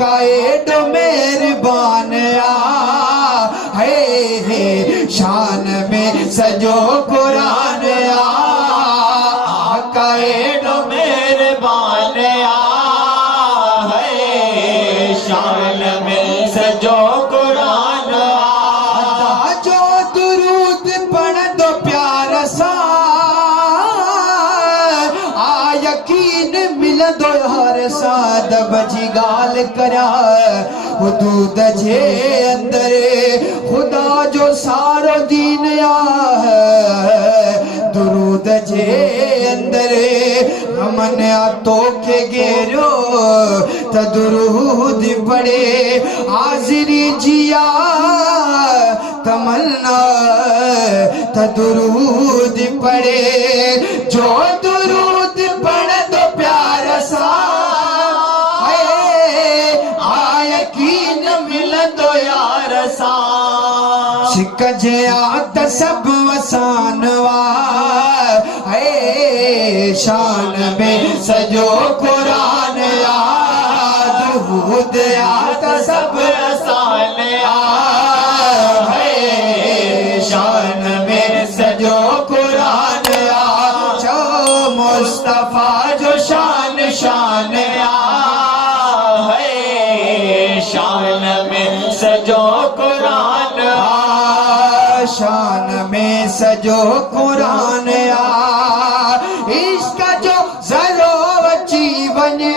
कायद मेहरबान है शान में सजो कुरान कायद मेहरबान है शान में सजो कुरान जो दुरूद पढ़ दो प्यार सा यकीन मिल दो हर साद बजी गाल करा हुदूद जे अंदर खुदा जो सारो दीन दुरूद जे अंदर हमन तो के गेरो त दुरूद पड़े हाजिरी जिया तमन्ना त दुरूद पड़े जो दुरूद पढ़ दो प्यार सा यकीन मिल दो यार सा शिकजे आत सब वसानवा है शान में सजो कुरान दुरूद आत सब आसान है शान में सजो कुरान जो मुस्तफा जो शान शान है शान में सजो कुरान शान में सजो कुरान इसका जो जरो बची बने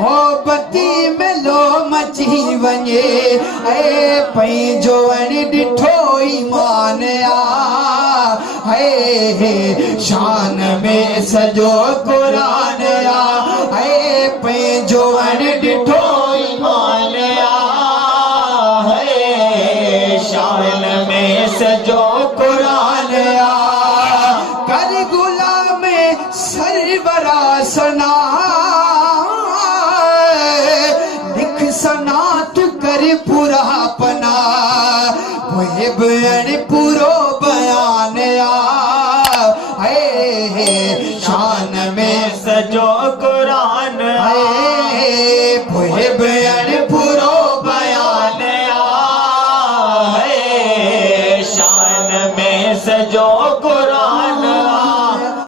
मोहब्बती में लो मची वने पैंजो अणी ॾिठो ईमान है शान में सजो कुरान है पैंजो अणी ॾिठो ईमान है शान में सजो कुरान कर गुलाम सरवरा सना लिख सना तू कर पूरा पना मुहिब पूरो बयान है शान में सजो कुरान है मुहिब